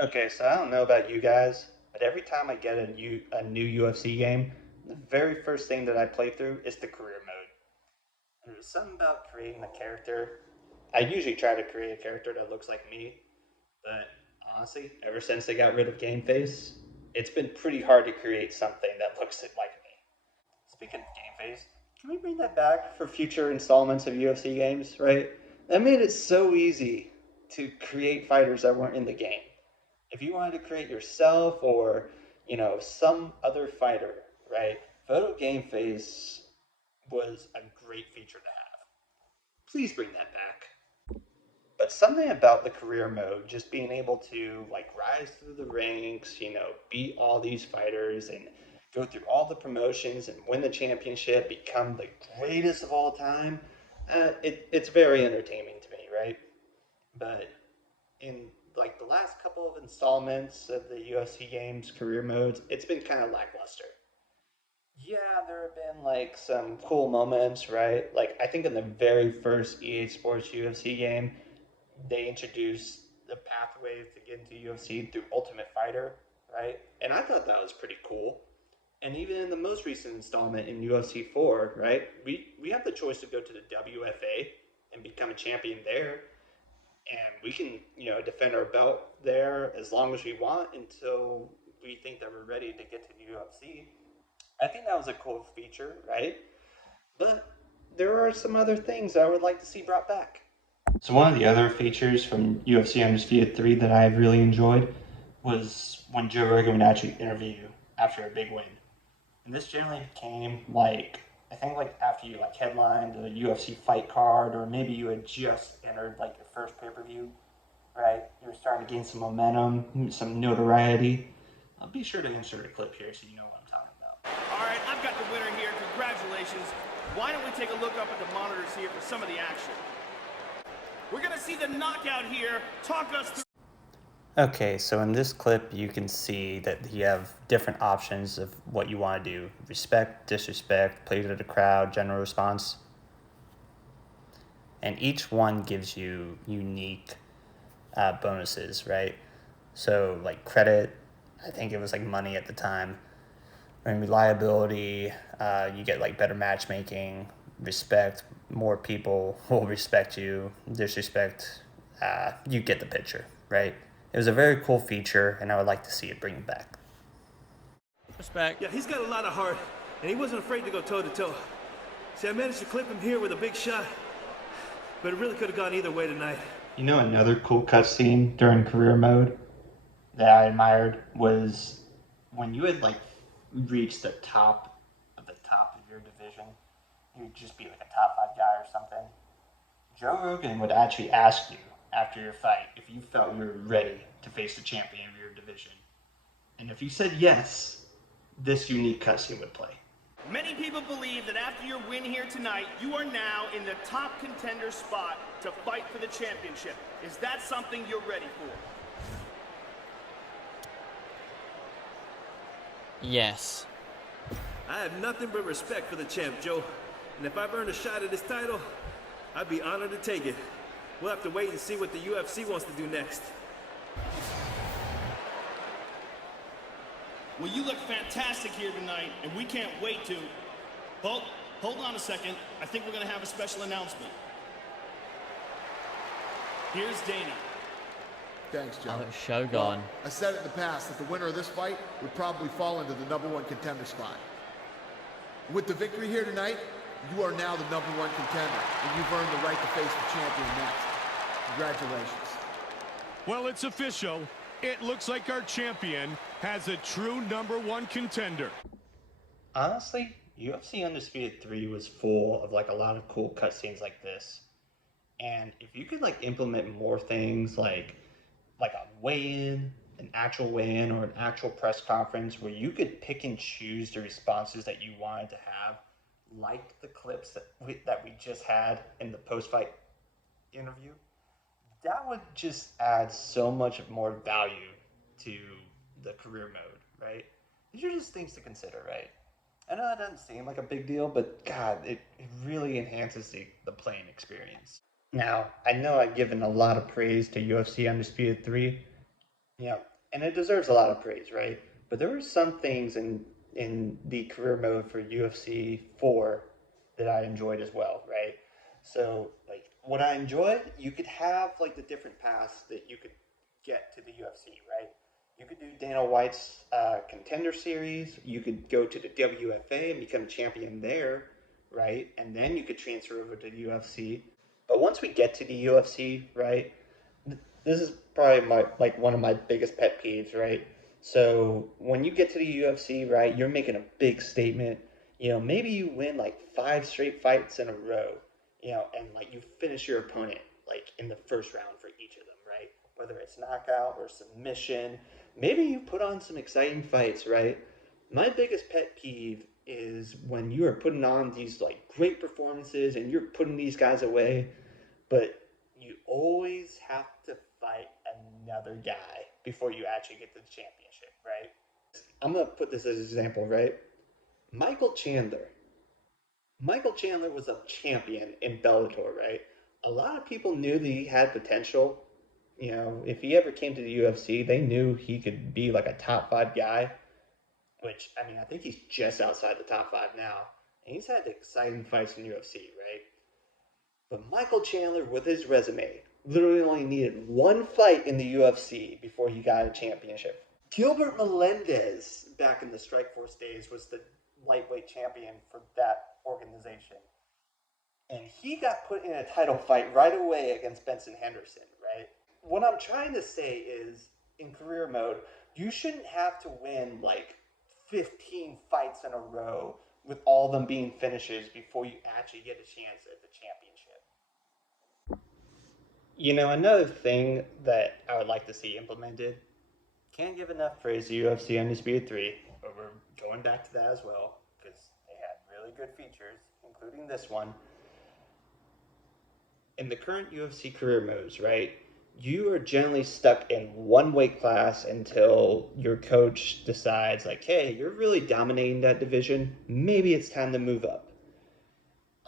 Okay, so I don't know about you guys, but every time I get a new UFC game, the very first thing that I play through is the career mode. There's something about creating a character. I usually try to create a character that looks like me, but honestly, ever since they got rid of Game Face, it's been pretty hard to create something that looks like me. Speaking of Game Face, can we bring that back for future installments of UFC games, right? That made it so easy to create fighters that weren't in the game. If you wanted to create yourself or, some other fighter, right? Photo Game Face was a great feature to have. Please bring that back. But something about the career mode, just being able to like rise through the ranks, beat all these fighters and go through all the promotions and win the championship, become the greatest of all time, it's very entertaining to me, right? But in like the last couple of installments of the UFC games career modes, it's been kind of lackluster. Yeah, there have been like some cool moments, right? Like I think in the very first EA Sports UFC game, they introduced the pathway to get into UFC through Ultimate Fighter, right? And I thought that was pretty cool. And even in the most recent installment in UFC 4, right, we have the choice to go to the WFA and become a champion there, and we can defend our belt there as long as we want until we think that we're ready to get to the UFC. I think that was a cool feature, right? But there are some other things I would like to see brought back. So one of the other features from UFC Undisputed 3 that I really enjoyed was when Joe Rogan would actually interview you after a big win. And this generally came like I think like after you like headlined a UFC fight card, or maybe you had just entered like your first pay-per-view, right? You were starting to gain some momentum, some notoriety. I'll be sure to insert a clip here so you know what I'm talking about. All right, I've got the winner here. Congratulations. Why don't we take a look up at the monitors here for some of the action? We're going to see the knockout here. Talk us through. Okay, so in this clip, you can see that you have different options of what you want to do: respect, disrespect, play to the crowd, general response. And each one gives you unique bonuses, right? So, like credit, I think it was like money at the time. And reliability, you get like better matchmaking. Respect, more people will respect you. Disrespect, you get the picture, right? It was a very cool feature, and I would like to see it bring back. Respect. Yeah, he's got a lot of heart, and he wasn't afraid to go toe-to-toe. See, I managed to clip him here with a big shot, but it really could have gone either way tonight. You know, another cool cutscene during career mode that I admired was when you had like reached the top of your division. You'd just be like a top 5 guy or something. Joe Rogan would actually ask you after your fight if you felt you were ready to face the champion of your division. And if you said yes, this unique cutscene would play. Many people believe that after your win here tonight, you are now in the top contender spot to fight for the championship. Is that something you're ready for? Yes. I have nothing but respect for the champ, Joe. And if I've earned a shot at this title, I'd be honored to take it. We'll have to wait and see what the UFC wants to do next. Well, you look fantastic here tonight, and we can't wait to... Hold on a second. I think we're going to have a special announcement. Here's Dana. Thanks, Joe. Oh, Shogun. I said it in the past that the winner of this fight would probably fall into the #1 contender spot. With the victory here tonight, you are now the #1 contender, and you've earned the right to face the champion next. Congratulations. Well, it's official. It looks like our champion has a true #1 contender. Honestly, UFC Undisputed 3 was full of like a lot of cool cutscenes like this. And if you could like implement more things like a weigh-in, an actual weigh-in, or an actual press conference where you could pick and choose the responses that you wanted to have, like the clips that we just had in the post-fight interview, that would just add so much more value to the career mode, right? These are just things to consider, right? I know that doesn't seem like a big deal, but God, it really enhances the playing experience. Now, I know I've given a lot of praise to UFC Undisputed 3, Yeah, and it deserves a lot of praise, right? But there were some things in the career mode for UFC 4 that I enjoyed as well, right? So, like, what I enjoyed, you could have like the different paths that you could get to the UFC, right? You could do Dana White's contender series. You could go to the WFA and become champion there, right? And then you could transfer over to the UFC. But once we get to the UFC, right? This is probably my like one of my biggest pet peeves, right? So when you get to the UFC, right, you're making a big statement. Maybe you win like 5 straight fights in a row, and like you finish your opponent like in the first round for each of them, right? Whether it's knockout or submission, maybe you put on some exciting fights, right? My biggest pet peeve is when you are putting on these like great performances and you're putting these guys away, but you always have to fight another guy before you actually get to the championship, right? I'm gonna put this as an example, right? Michael Chandler. Michael Chandler was a champion in Bellator, right? A lot of people knew that he had potential. If he ever came to the UFC, they knew he could be like a top 5 guy, which, I mean, I think he's just outside the top 5 now. And he's had exciting fights in UFC, right? But Michael Chandler, with his resume, literally only needed one fight in the UFC before he got a championship. Gilbert Melendez, back in the Strikeforce days, was the lightweight champion for that organization. And he got put in a title fight right away against Benson Henderson, right? What I'm trying to say is, in career mode, you shouldn't have to win like 15 fights in a row with all of them being finishes before you actually get a chance at the championship. Another thing that I would like to see implemented, can't give enough praise to UFC Undisputed 3, but we're going back to that as well because they had really good features, including this one. In the current UFC career modes, right, you are generally stuck in one weight class until your coach decides, like, hey, you're really dominating that division. Maybe it's time to move up.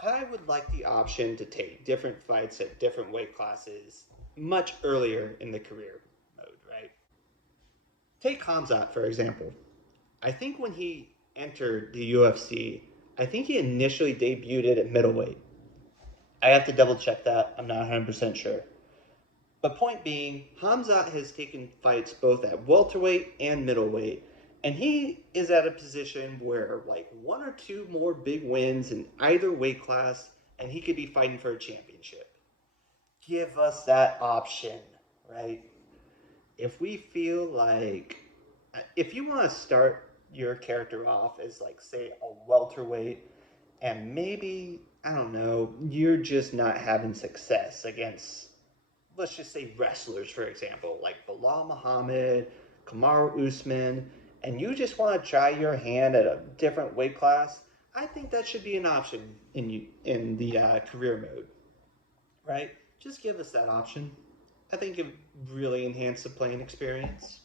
I would like the option to take different fights at different weight classes much earlier in the career mode, right? Take Hamzat, for example. I think when he entered the UFC, I think he initially debuted at middleweight. I have to double check that. I'm not 100% sure. But point being, Hamzat has taken fights both at welterweight and middleweight, and he is at a position where like 1 or 2 more big wins in either weight class, and he could be fighting for a championship. Give us that option, right? If we feel like, if you want to start your character off as like, say, a welterweight, and maybe, I don't know, you're just not having success against, let's just say, wrestlers, for example, like Bilal Muhammad, Kamaru Usman, and you just want to try your hand at a different weight class, I think that should be an option in the career mode, right? Just give us that option. I think it would really enhance the playing experience.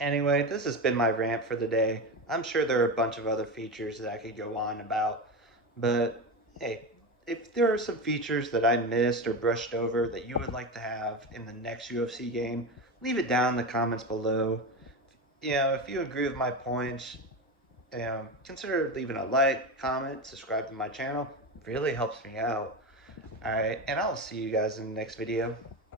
Anyway, this has been my rant for the day. I'm sure there are a bunch of other features that I could go on about, but hey, if there are some features that I missed or brushed over that you would like to have in the next UFC game, leave it down in the comments below. If you agree with my points, consider leaving a like, comment, subscribe to my channel. It really helps me out. Alright, and I'll see you guys in the next video.